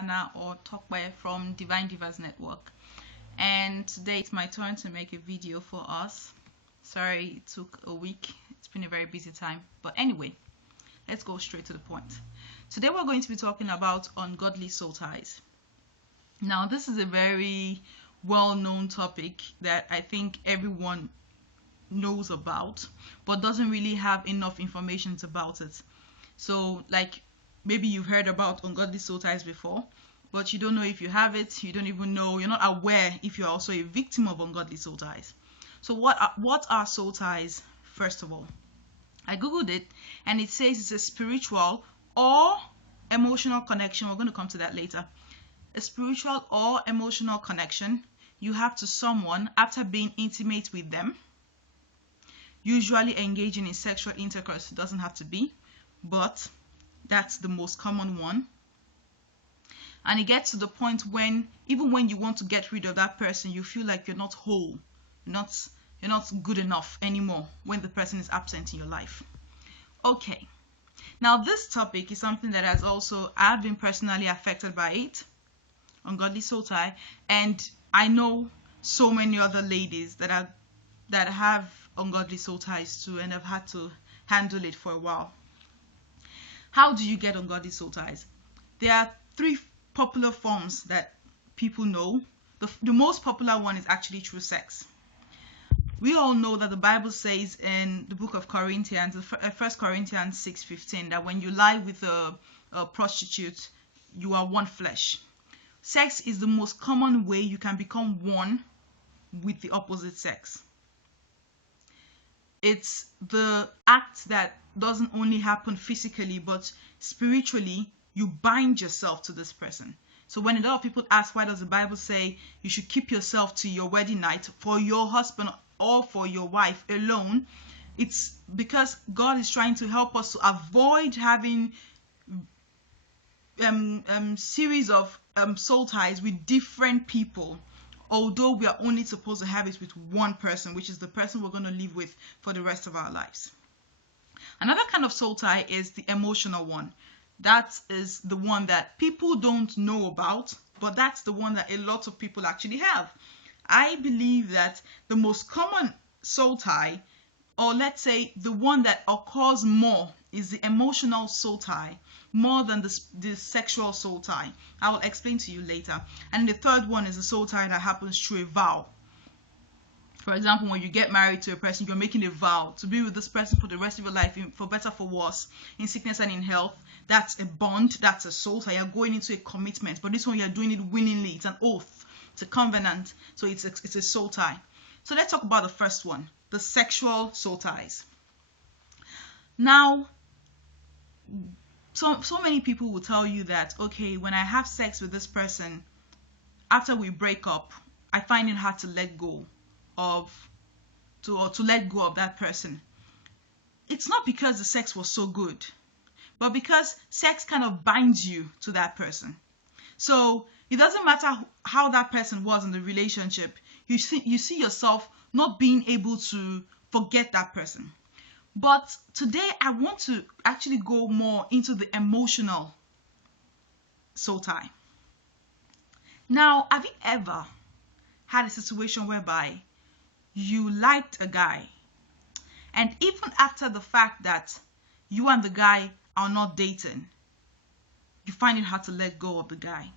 Anna or Tokwe from Divine Divas Network, and today it's my turn to make a video for us. Sorry it took a week, it's been a very busy time, but anyway, let's go straight to the point. Today we're going to be talking about ungodly soul ties. Now this is a very well-known topic that I think everyone knows about, but doesn't really have enough information about it. So like maybe you've heard about ungodly soul ties before, but you don't know if you have it. You don't even know, you're not aware if you're also a victim of ungodly soul ties. So what are soul ties? First of all, I googled it and it says it's a spiritual or emotional connection. We're going to come to that later. A spiritual or emotional connection you have to someone after being intimate with them, usually engaging in sexual intercourse. It doesn't have to be, but that's the most common one. And it gets to the point when even when you want to get rid of that person, you feel like you're not whole, you're not good enough anymore when the person is absent in your life. Okay, now this topic is something that I've been personally affected by it, ungodly soul tie, and I know so many other ladies that have ungodly soul ties too, and have had to handle it for a while. How do you get ungodly soul ties? There are three popular forms that people know. The most popular one is actually through sex. We all know that the Bible says in the book of Corinthians, 1 Corinthians 6:15, that when you lie with a prostitute, you are one flesh. Sex is the most common way you can become one with the opposite sex. It's the act that doesn't only happen physically, but spiritually, you bind yourself to this person. So when a lot of people ask, why does the Bible say you should keep yourself to your wedding night for your husband or for your wife alone? It's because God is trying to help us to avoid having series of soul ties with different people, although we are only supposed to have it with one person, which is the person we're going to live with for the rest of our lives. Another kind of soul tie is the emotional one. That is the one that people don't know about, but that's the one that a lot of people actually have. I believe that the most common soul tie, or let's say the one that occurs more, is the emotional soul tie, more than the sexual soul tie. I will explain to you later. And the third one is the soul tie that happens through a vow. For example, when you get married to a person, you're making a vow to be with this person for the rest of your life, for better, for worse, in sickness and in health. That's a bond, that's a soul tie. You're going into a commitment, but this one you're doing it willingly. It's an oath, it's a covenant, so it's a soul tie. So let's talk about the first one, the sexual soul ties. Now, so many people will tell you that, okay, when I have sex with this person, after we break up, I find it hard to let go to let go of that person. It's not because the sex was so good, but because sex kind of binds you to that person. So it doesn't matter how that person was in the relationship, you see yourself not being able to forget that person. But today I want to actually go more into the emotional soul tie. Now, have you ever had a situation whereby you liked a guy, and even after the fact that you and the guy are not dating, you find it hard to let go of the guy?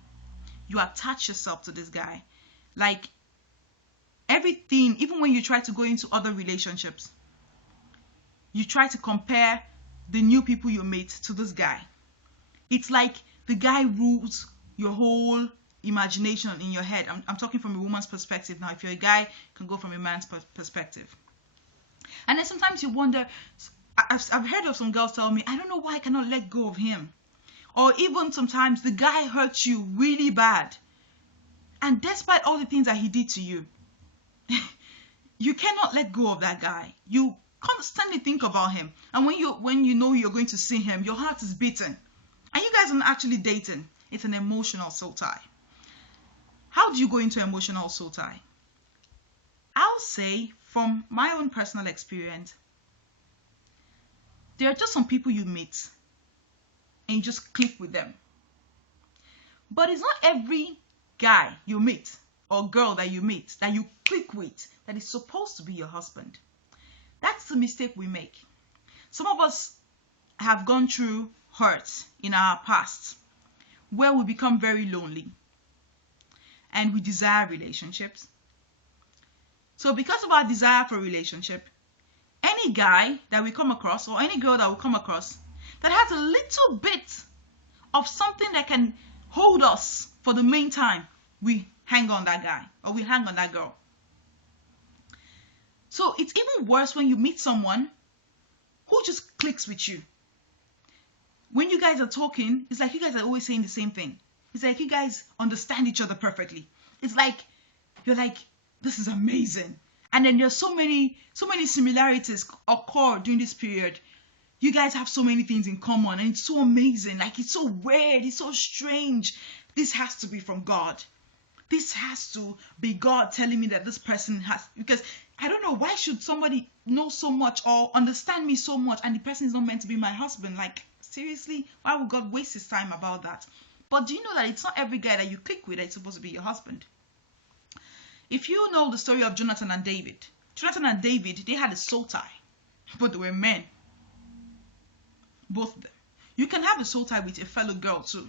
You attach yourself to this guy. Like everything, even when you try to go into other relationships, you try to compare the new people you meet to this guy. It's like the guy rules your whole imagination in your head. I'm talking from a woman's perspective now. If you're a guy, you can go from a man's perspective. And then sometimes you wonder, I've heard of some girls tell me, I don't know why I cannot let go of him. Or even sometimes the guy hurts you really bad, and despite all the things that he did to you, you cannot let go of that guy. You constantly think about him, and when you know you're going to see him, your heart is beating, and you guys are not actually dating. It's an emotional soul tie. How do you go into emotional soul tie? I'll say from my own personal experience, there are just some people you meet and you just click with them. But it's not every guy you meet or girl that you meet that you click with that is supposed to be your husband. That's the mistake we make. Some of us have gone through hurt in our past where we become very lonely and we desire relationships. So because of our desire for a relationship, any guy that we come across or any girl that we come across that has a little bit of something that can hold us for the meantime, we hang on that guy or we hang on that girl. So it's even worse when you meet someone who just clicks with you. When you guys are talking, it's like you guys are always saying the same thing. It's like you guys understand each other perfectly. It's like you're like, this is amazing. And then there's so many similarities occur during this period. You guys have so many things in common and it's so amazing. Like it's so weird, it's so strange. This has to be from God. This has to be God telling me that this person has, because I don't know, why should somebody know so much or understand me so much and the person is not meant to be my husband? Like, seriously, why would God waste his time about that? But do you know that it's not every guy that you click with that is supposed to be your husband? If you know the story of Jonathan and David, they had a soul tie, but they were men. Both of them. You can have a soul tie with a fellow girl too.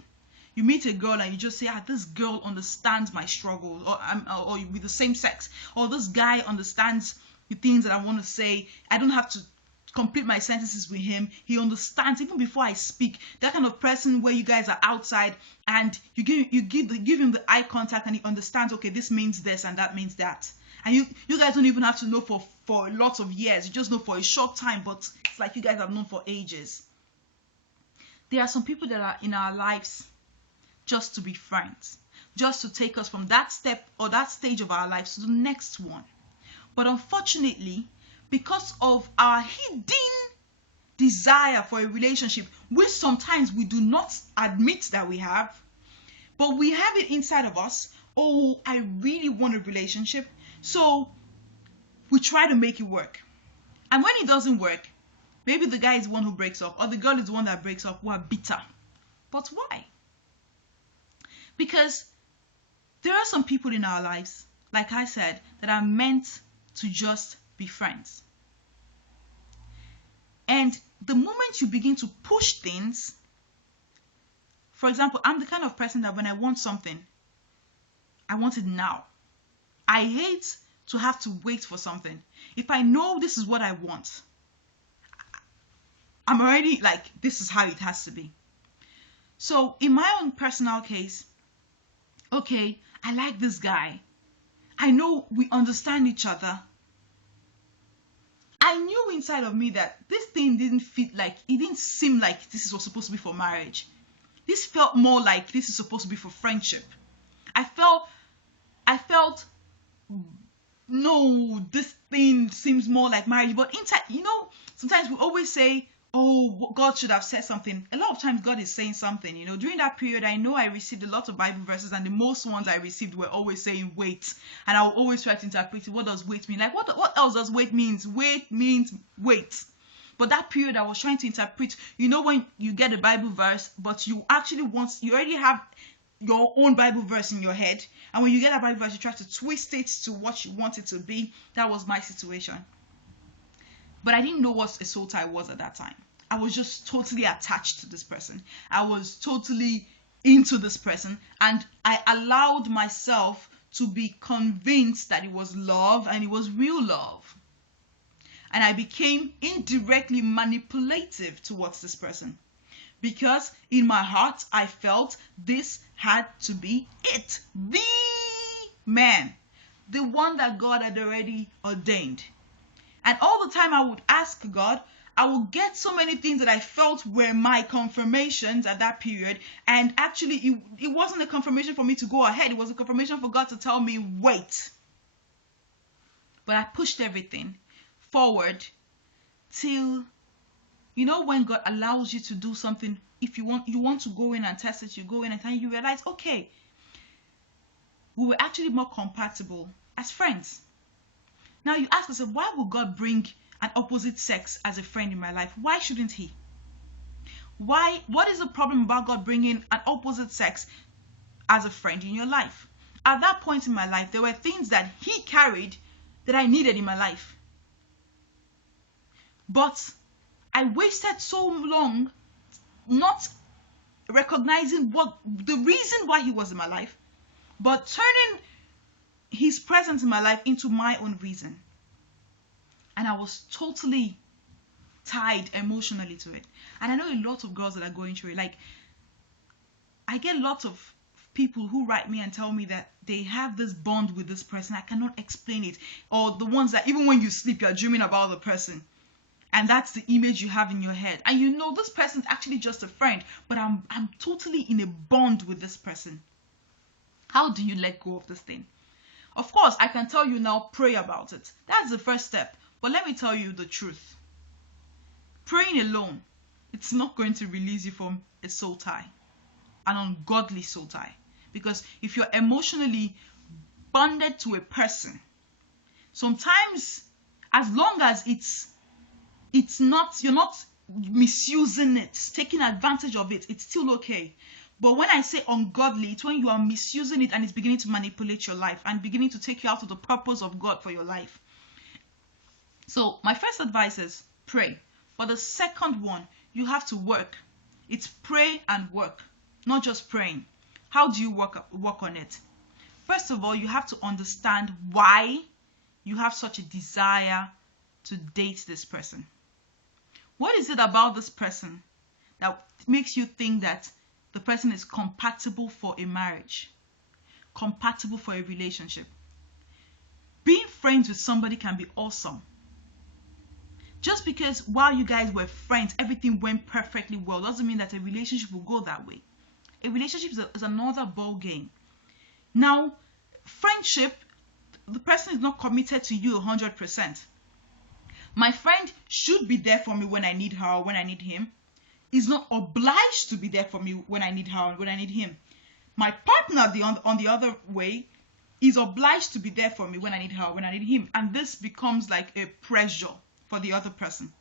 You meet a girl and you just say, this girl understands my struggle, or with the same sex, or this guy understands the things that I want to say. I don't have to complete my sentences with him. He understands even before I speak. That kind of person where you guys are outside and you give him the eye contact and he understands, okay, this means this and that means that. And you guys don't even have to know for lots of years. You just know for a short time, but it's like you guys have known for ages. There are some people that are in our lives just to be friends, just to take us from that step or that stage of our lives to the next one. But unfortunately, because of our hidden desire for a relationship, which sometimes we do not admit that we have, but we have it inside of us. Oh, I really want a relationship. So we try to make it work. And when it doesn't work, maybe the guy is the one who breaks up or the girl is the one that breaks up who are bitter. But why? Because there are some people in our lives, like I said, that are meant to just be friends. And the moment you begin to push things, for example, I'm the kind of person that when I want something, I want it now. I hate to have to wait for something. If I know this is what I want, I'm already like, this is how it has to be. So in my own personal case, okay, I like this guy. I know we understand each other. I knew inside of me that this thing didn't seem like this was supposed to be for marriage. This felt more like this is supposed to be for friendship. I felt, no, this thing seems more like marriage. But inside, sometimes we always say, oh, God should have said something. A lot of times God is saying something. During that period, I know I received a lot of Bible verses, and the most ones I received were always saying wait. And I will always try to interpret it. What does wait mean? Like, what else does wait means? Wait means wait. But that period I was trying to interpret, when you get a Bible verse, but you already have your own Bible verse in your head. And when you get a Bible verse, you try to twist it to what you want it to be. That was my situation. But I didn't know what a soul tie was at that time. I was just totally attached to this person. I was totally into this person. And I allowed myself to be convinced that it was love and it was real love. And I became indirectly manipulative towards this person. Because in my heart, I felt this had to be it. The man. The one that God had already ordained. And all the time I would ask God, I would get so many things that I felt were my confirmations at that period. And actually, it wasn't a confirmation for me to go ahead. It was a confirmation for God to tell me, wait. But I pushed everything forward till, when God allows you to do something, if you want to go in and test it, you go in and you realize, okay, we were actually more compatible as friends. Now you ask yourself, why would God bring an opposite sex as a friend in my life? Why shouldn't he? What is the problem about God bringing an opposite sex as a friend in your life. At that point in my life, there were things that he carried that I needed in my life. But I wasted so long not recognizing what the reason why he was in my life, but turning his presence in my life into my own reason. And I was totally tied emotionally to it. And I know a lot of girls that are going through it. Like, I get lots of people who write me and tell me that they have this bond with this person. I cannot explain it. Or the ones that even when you sleep, you're dreaming about the person. And that's the image you have in your head. And you know this person's actually just a friend, but I'm totally in a bond with this person. How do you let go of this thing? Of course, I can tell you now, pray about it. That's the first step. But let me tell you the truth. Praying alone, it's not going to release you from a soul tie, an ungodly soul tie. Because if you're emotionally bonded to a person, sometimes, as long as it's not, you're not misusing it, taking advantage of it, it's still okay. But when I say ungodly, it's when you are misusing it and it's beginning to manipulate your life and beginning to take you out of the purpose of God for your life. So my first advice is pray. But the second one, you have to work. It's pray and work, not just praying. How do you work on it? First of all, you have to understand why you have such a desire to date this person. What is it about this person that makes you think that the person is compatible for a marriage, compatible for a relationship? Being friends with somebody can be awesome. Just because while you guys were friends, everything went perfectly well, doesn't mean that a relationship will go that way. A relationship is another ball game. Now, friendship, the person is not committed to you 100%. My friend should be there for me when I need her or when I need him. He's not obliged to be there for me when I need her or when I need him. My partner, on the other way, is obliged to be there for me when I need her or when I need him. And this becomes like a pressure for the other person.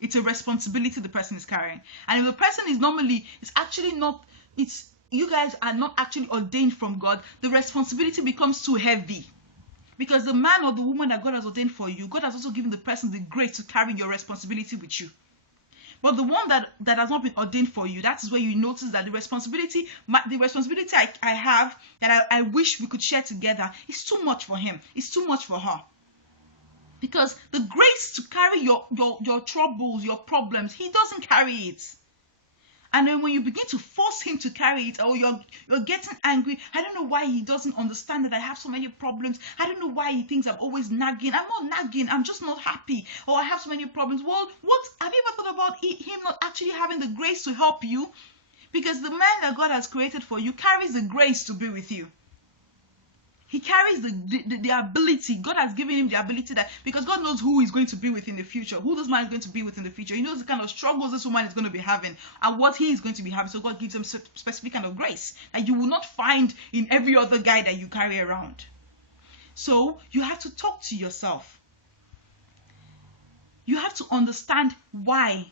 It's a responsibility the person is carrying. And if the person is normally, it's actually not, you guys are not actually ordained from God, the responsibility becomes too heavy. Because the man or the woman that God has ordained for you, God has also given the person the grace to carry your responsibility with you. But the one that has not been ordained for you, that is where you notice that the responsibility I have, that I wish we could share together, is too much for him. It's too much for her. Because the grace to carry your troubles, your problems, he doesn't carry it. And then when you begin to force him to carry it, or you're getting angry, I don't know why he doesn't understand that I have so many problems. I don't know why he thinks I'm always nagging. I'm not nagging. I'm just not happy. Or I have so many problems. Well, what have you ever thought about him not actually having the grace to help you? Because the man that God has created for you carries the grace to be with you. He carries the ability. God has given him the ability that, because God knows who he's going to be with in the future, who this man is going to be with in the future. He knows the kind of struggles this woman is going to be having and what he is going to be having. So God gives him specific kind of grace that you will not find in every other guy that you carry around. So you have to talk to yourself. You have to understand why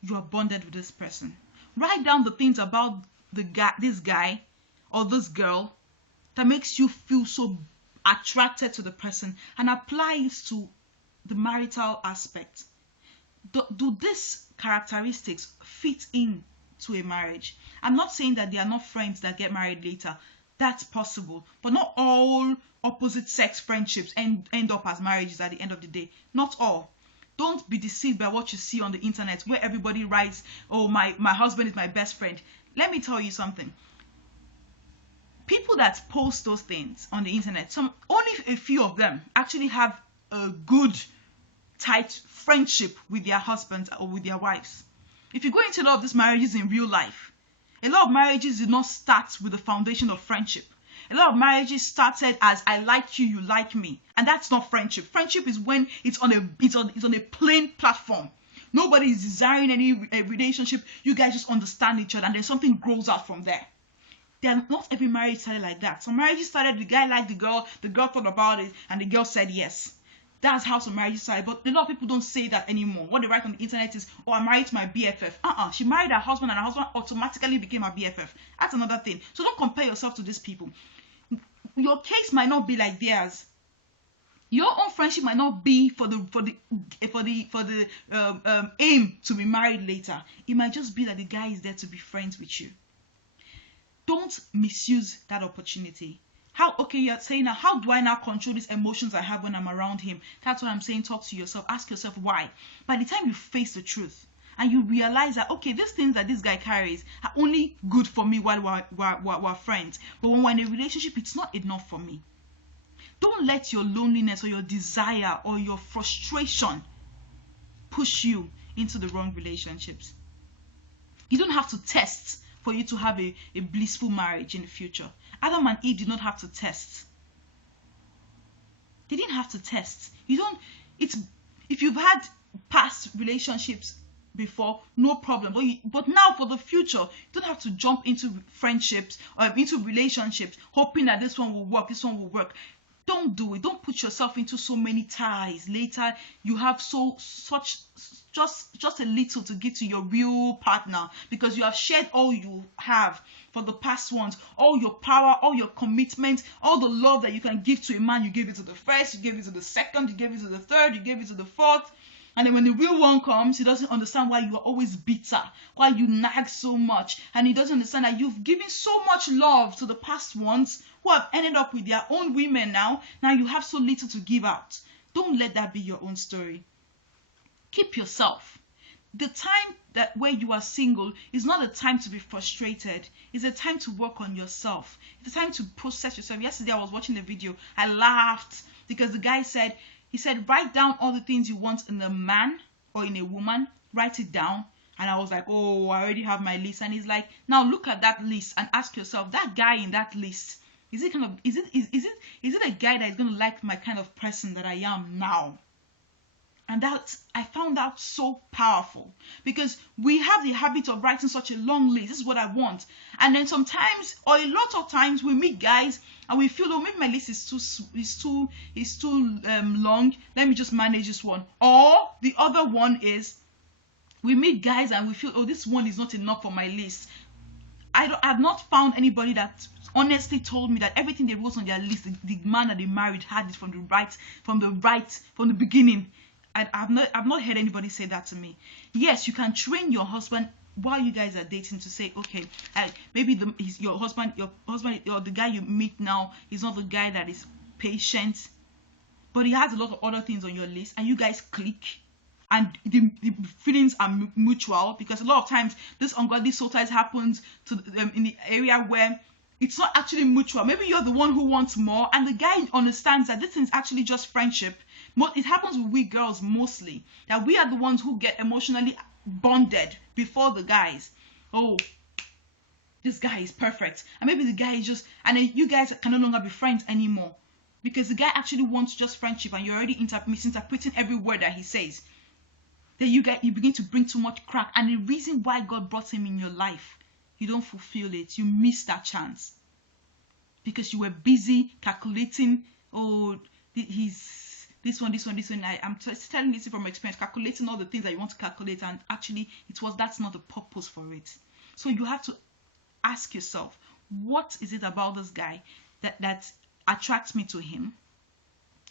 you are bonded with this person. Write down the things about this guy or this girl that makes you feel so attracted to the person, and apply it to the marital aspect. Do these characteristics fit in to a marriage? I'm not saying that they are not friends that get married later. That's possible. But not all opposite sex friendships end up as marriages at the end of the day. Not all. Don't be deceived by what you see on the internet where everybody writes, oh, my husband is my best friend. Let me tell you something. People that post those things on the internet, only a few of them actually have a good, tight friendship with their husbands or with their wives. If you go into a lot of these marriages in real life, a lot of marriages did not start with the foundation of friendship. A lot of marriages started as I like you, you like me, and that's not friendship. Friendship is when it's on a plain platform. Nobody is desiring any relationship. You guys just understand each other, and then something grows out from there. Not every marriage started like that. Some marriages started, the guy liked the girl thought about it, and the girl said yes. That's how some marriages are. But a lot of people don't say that anymore. What they write on the internet is, oh, I married my BFF. She married her husband and her husband automatically became her BFF. That's another thing. So don't compare yourself to these people. Your case might not be like theirs. Your own friendship might not be for the aim to be married later. It might just be that the guy is there to be friends with you. Don't misuse that opportunity. You're saying now, how do I now control these emotions I have when I'm around him? That's what I'm saying. Talk to yourself. Ask yourself why. By the time you face the truth and you realize that, okay, these things that this guy carries are only good for me while we're friends. But when we're in a relationship, it's not enough for me. Don't let your loneliness or your desire or your frustration push you into the wrong relationships. You don't have to test for you to have a blissful marriage in the future. Adam and Eve did not have to test. They didn't have to test. If you've had past relationships before, no problem. But now for the future, you don't have to jump into friendships or into relationships hoping that this one will work, this one will work. Don't do it. Don't put yourself into so many ties. Later, you have just a little to give to your real partner because you have shared all you have for the past ones, all your power, all your commitment, all the love that you can give to a man. You gave it to the first, you gave it to the second, you gave it to the third, you gave it to the fourth. And then when the real one comes, he doesn't understand why you are always bitter, why you nag so much. And he doesn't understand that you've given so much love to the past ones who have ended up with their own women now. Now you have so little to give out. Don't let that be your own story. Keep yourself. The time where you are single is not a time to be frustrated. It's a time to work on yourself. It's a time to process yourself. Yesterday I was watching a video. I laughed because the guy said, write down all the things you want in a man or in a woman. Write it down. And I was like, oh, I already have my list. And he's like, now look at that list and ask yourself, that guy in that list, is it a guy that is going to like my kind of person that I am now? And I found that so powerful because we have the habit of writing such a long list. This is what I want. And then sometimes, or a lot of times, we meet guys and we feel, oh, maybe my list is too long. Let me just manage this one. Or the other one is, we meet guys and we feel, oh, this one is not enough for my list. I've not found anybody that honestly told me that everything they wrote on their list, the man that they married had it from the beginning. I've not heard anybody say that to me. Yes, you can train your husband while you guys are dating to say, okay, maybe your husband or the guy you meet now is not the guy that is patient, but he has a lot of other things on your list, and you guys click, and the feelings are mutual. Because a lot of times this ungodly soul ties happens in the area where it's not actually mutual. Maybe you're the one who wants more, and the guy understands that this is actually just friendship. It happens with we girls mostly, that we are the ones who get emotionally bonded before the guys. Oh, this guy is perfect. And maybe the guy is just, and then you guys can no longer be friends anymore because the guy actually wants just friendship and you're already misinterpreting every word that he says. Then you begin to bring too much crack. And the reason why God brought him in your life, you don't fulfill it. You miss that chance because you were busy calculating, oh, this one. I'm telling this from experience, calculating all the things that you want to calculate, and actually that's not the purpose for it. So you have to ask yourself, what is it about this guy that attracts me to him?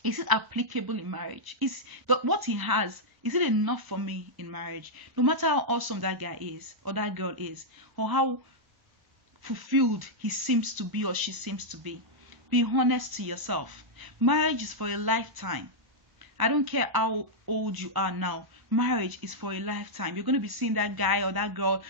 Is it applicable in marriage? What he has, is it enough for me in marriage? No matter how awesome that guy is or that girl is, or how fulfilled he seems to be or she seems to be honest to yourself. Marriage is for a lifetime. I don't care how old you are now. Marriage is for a lifetime. You're going to be seeing that guy or that girl,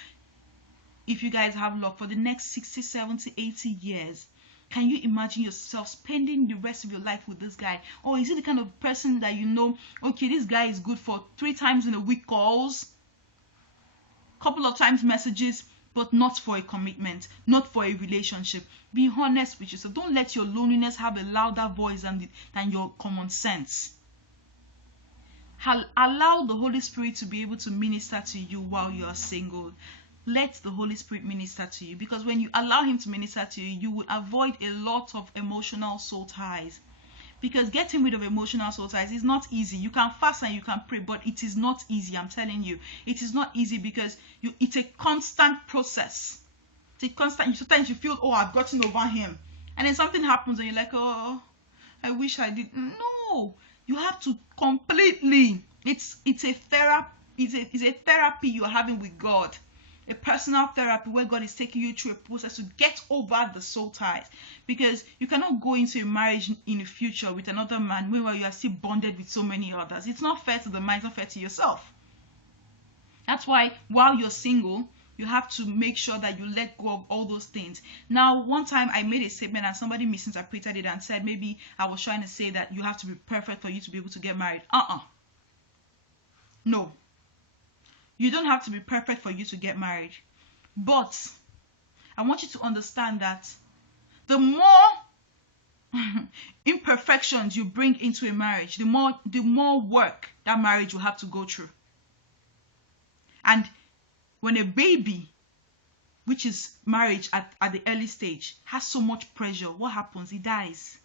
if you guys have luck, for the next 60, 70, 80 years. Can you imagine yourself spending the rest of your life with this guy? Or is it the kind of person that you know, okay, this guy is good for 3 times in a week calls, couple of times messages, but not for a commitment, not for a relationship. Be honest with yourself. Don't let your loneliness have a louder voice than your common sense. Allow the Holy Spirit to be able to minister to you while you are single. Let the Holy Spirit minister to you, because when you allow him to minister to you, you will avoid a lot of emotional soul ties. Because getting rid of emotional soul ties is not easy. You can fast and you can pray, but it is not easy. I'm telling you, it is not easy, because it's a constant process. It's a constant. Sometimes you feel, oh, I've gotten over him, and then something happens and you're like, oh, I wish I did. No, you have to completely. It's a therapy. It's a therapy you're having with God. A personal therapy where God is taking you through a process to get over the soul ties. Because you cannot go into a marriage in the future with another man where you are still bonded with so many others. It's not fair to the man, it's not fair to yourself. That's why while you're single, you have to make sure that you let go of all those things. Now, one time I made a statement and somebody misinterpreted it and said maybe I was trying to say that you have to be perfect for you to be able to get married. No. You don't have to be perfect for you to get married. But I want you to understand that the more imperfections you bring into a marriage, the more work that marriage will have to go through. And when a baby, which is marriage at the early stage, has so much pressure, what happens? It dies.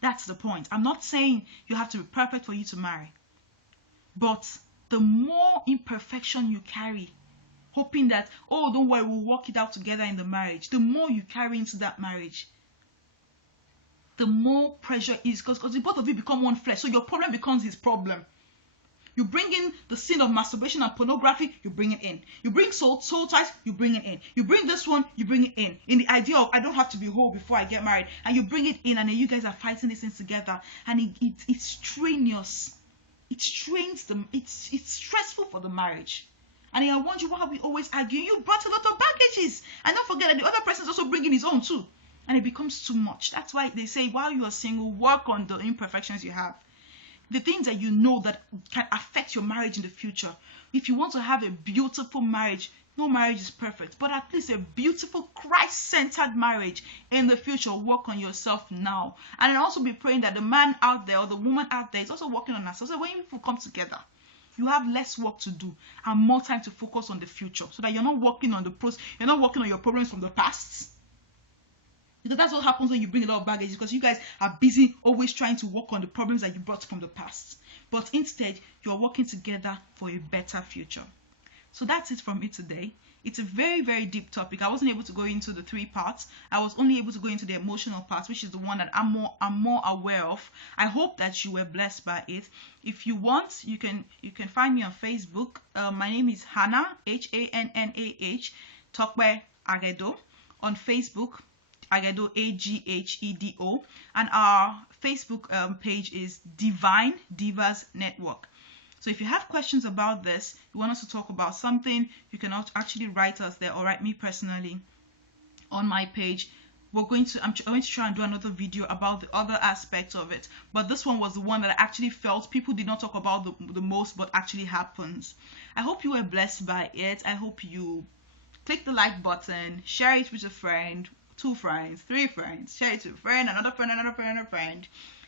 That's the point. I'm not saying you have to be perfect for you to marry. But the more imperfection you carry, hoping that, oh, don't worry, we'll work it out together in the marriage, the more you carry into that marriage, the more pressure is, because the both of you become one flesh. So your problem becomes his problem. You bring in the sin of masturbation and pornography, you bring it in. You bring soul ties, you bring it in. You bring this one, you bring it in the idea of, I don't have to be whole before I get married. And you bring it in, and then you guys are fighting these things together. And it's strenuous. It strains them. It's stressful for the marriage. And I wonder why we always argue. You brought a lot of baggages. And don't forget that the other person is also bringing his own too. And it becomes too much. That's why they say while you are single, work on the imperfections you have. The things that you know that can affect your marriage in the future. If you want to have a beautiful marriage, no marriage is perfect, but at least a beautiful Christ-centered marriage in the future, work on yourself now. And also be praying that the man out there or the woman out there is also working on herself. So when you come together, you have less work to do and more time to focus on the future, so that you're not working on you're not working on your problems from the past. Because that's what happens when you bring a lot of baggage, because you guys are busy always trying to work on the problems that you brought from the past. But instead, you're working together for a better future. So that's it from me today. It's a very, very deep topic. I wasn't able to go into the 3 parts. I was only able to go into the emotional part, which is the one that I'm more aware of. I hope that you were blessed by it. If you want, you can find me on Facebook. My name is Hannah, H-A-N-N-A-H, Tokwe Agedo. On Facebook, Agedo, A-G-H-E-D-O. And our Facebook page is Divine Divas Network. So if you have questions about this, you want us to talk about something, you can actually write us there, or write me personally on my page. I'm going to try and do another video about the other aspects of it. But this one was the one that I actually felt people did not talk about the most, but actually happens. I hope you were blessed by it. I hope you click the like button, share it with a friend, 2 friends, 3 friends, share it to a friend, another friend, another friend, another friend.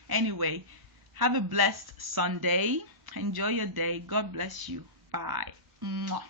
Anyway, have a blessed Sunday. Enjoy your day. God bless you. Bye. Mwah.